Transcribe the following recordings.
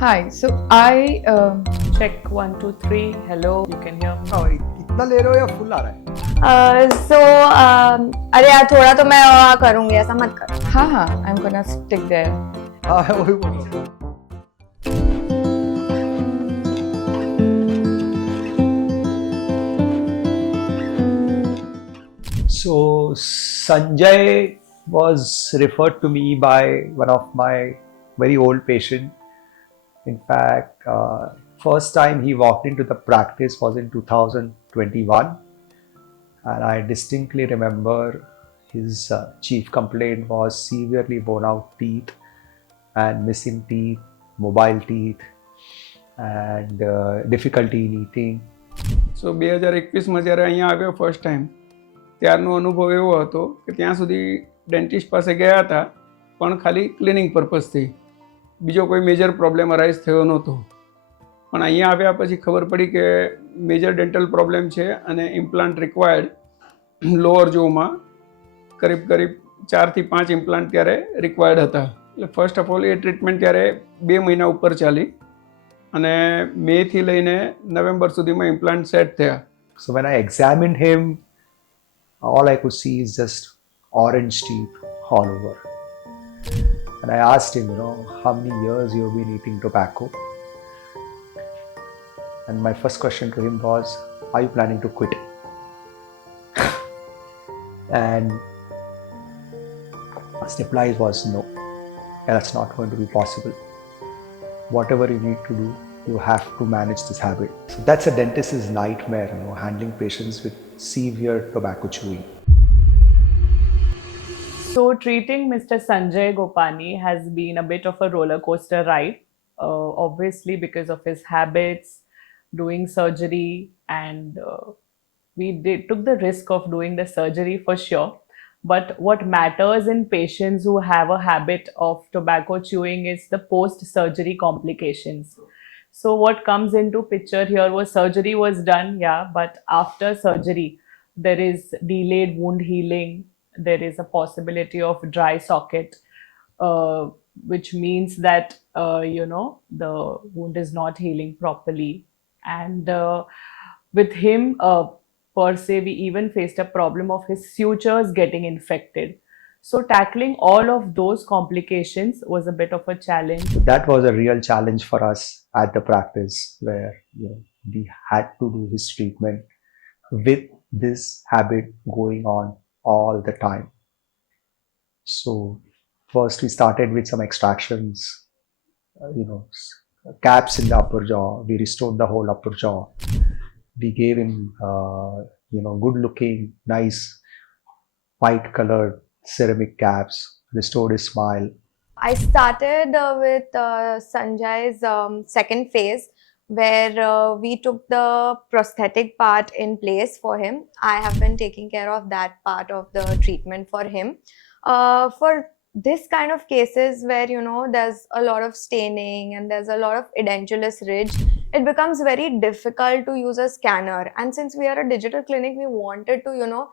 Hi, so I check 1, 2, 3. Hello, you can hear me. हाँ, इतना ले रहे हो या फुल आ रहा है? अरे यार थोड़ा तो मैं करूंगी, ऐसा मत कर। हाँ, I'm gonna stick there. हाँ, वही बोल रहा हूँ। So Sanjay was referred to me by one of my very old patient. In fact, first time he walked into the practice was in 2021, and I distinctly remember his chief complaint was severely worn out teeth and missing teeth, mobile teeth, and difficulty in eating. સો 2021માં જ્યારે અહીંયા આવ્યો first time ત્યારનો અનુભવ એવો હતો કે ત્યાં સુધી dentist પાસે ગયા હતા પણ ખાલી ક્લિનિંગ પર્પઝથી બીજો કોઈ મેજર પ્રોબ્લેમ અરાઇઝ થયો નહોતો પણ અહીંયા આવ્યા પછી ખબર પડી કે મેજર ડેન્ટલ પ્રોબ્લેમ છે અને ઇમ્પ્લાન્ટ રિક્વાયર્ડ લોઅર જોમાં કરીબ 4 થી 5 ઇમ્પ્લાન્ટ ત્યારે રિક્વાયર્ડ હતા એટલે first of all A treatment ત્યારે 2 મહિના ઉપર ચાલી અને મેથી લઈને નવેમ્બર સુધીમાં ઇમ્પ્લાન્ટ સેટ થયા. So when I examined him, all I could see is just orange teeth all over. And I asked him, how many years you've been eating tobacco? And my first question to him was, are you planning to quit? And his reply was no, that's not going to be possible. Whatever you need to do, you have to manage this habit. So that's a dentist's nightmare, handling patients with severe tobacco chewing. So treating Mr. Sanjay Gopani has been a bit of a roller coaster ride, obviously because of his habits, doing surgery, and we took the risk of doing the surgery for sure. But what matters in patients who have a habit of tobacco chewing is the post-surgery complications. So what comes into picture here was surgery was done, yeah, but after surgery, there is delayed wound healing. There is a possibility of dry socket, which means that, the wound is not healing properly. And with him, per se, we even faced a problem of his sutures getting infected. So tackling all of those complications was a bit of a challenge. So that was a real challenge for us at the practice, where we had to do his treatment with this habit going on all the time. So first we started with some extractions, caps in the upper jaw. We restored the whole upper jaw. We gave him, good looking, nice, white colored ceramic caps, restored his smile. I started with Sanjay's second phase, where we took the prosthetic part in place for him. I have been taking care of that part of the treatment for him. For this kind of cases where there's a lot of staining and there's a lot of edentulous ridge, it becomes very difficult to use a scanner. And since we are a digital clinic, we wanted to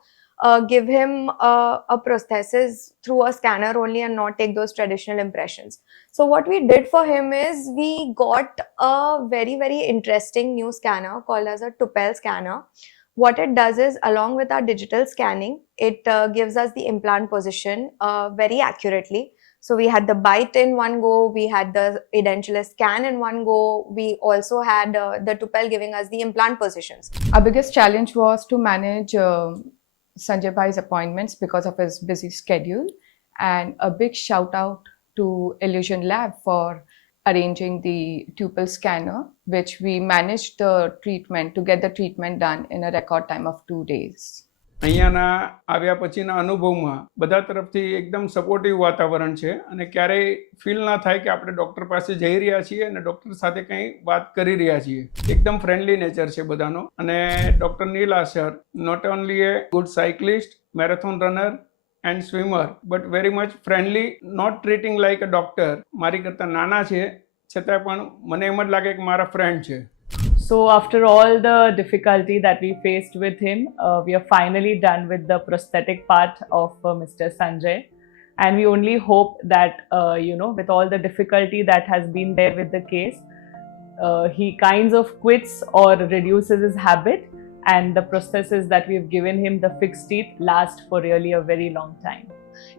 give him a prosthesis through a scanner only and not take those traditional impressions. So what we did for him is we got a very, very interesting new scanner called as a Tupel scanner. What it does is, along with our digital scanning, it gives us the implant position very accurately. So we had the bite in one go, we had the edentulous scan in one go, we also had the Tupel giving us the implant positions. Our biggest challenge was to manage Sanjay Bhai's appointments because of his busy schedule, and a big shout out to Illusion Lab for arranging the tupel scanner, which we managed the treatment to get the treatment done in a record time of 2 days. અહીંયાના આવ્યા પછીના અનુભવમાં બધા તરફથી એકદમ supportive વાતાવરણ છે અને ક્યારેય ફીલ ના થાય કે આપણે ડૉક્ટર પાસે જઈ રહ્યા છીએ અને ડૉક્ટર સાથે કંઈ વાત કરી રહ્યા છીએ. એકદમ ફ્રેન્ડલી નેચર છે બધાનો અને doctor Neel Ashar not only a good cyclist, marathon runner and swimmer, but very much friendly, not treating like a doctor. મારી કરતાં નાના છે છતાં પણ મને એમ જ લાગે કે મારા ફ્રેન્ડ છે. So after all the difficulty that we faced with him, we are finally done with the prosthetic part of Mr. Sanjay. and we only hope that with all the difficulty that has been there with the case, he kinds of quits or reduces his habit, and the prosthesis that we've given him, the fixed teeth, last for really a very long time.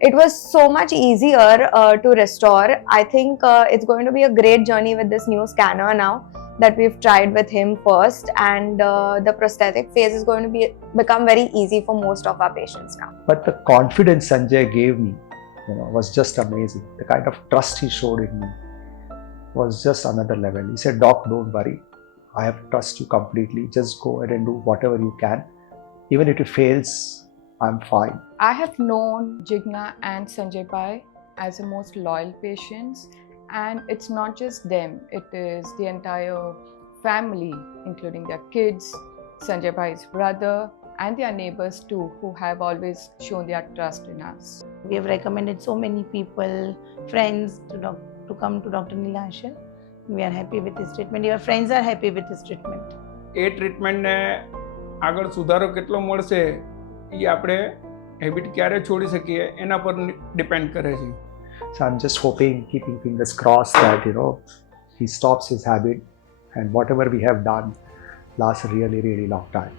It was so much easier to restore. I think it's going to be a great journey with this new scanner now that we've tried with him first, and the prosthetic phase is going to become very easy for most of our patients now. But the confidence Sanjay gave me, was just amazing. The kind of trust he showed in me was just another level. He said, "Doc, don't worry. I have trust you completely. Just go ahead and do whatever you can. Even if it fails, I'm fine." I have known Jigna and Sanjay Bhai as the most loyal patients, and it's not just them, it is the entire family, including their kids, Sanjay Bhai's brother, and their neighbors too, who have always shown their trust in us. We have recommended so many people, friends, to come to Dr. Neelashar. We are happy with his treatment. Your friends are happy with his treatment. એ ટ્રીટમેન્ટને આગળ સુધારો કેટલો મળશે એ આપણે habit ક્યારે છોડી શકીએ એના પર ડિપેન્ડ કરે છે. So I'm just hoping, keeping fingers crossed that, he stops his habit and whatever we have done lasts a really, really long time.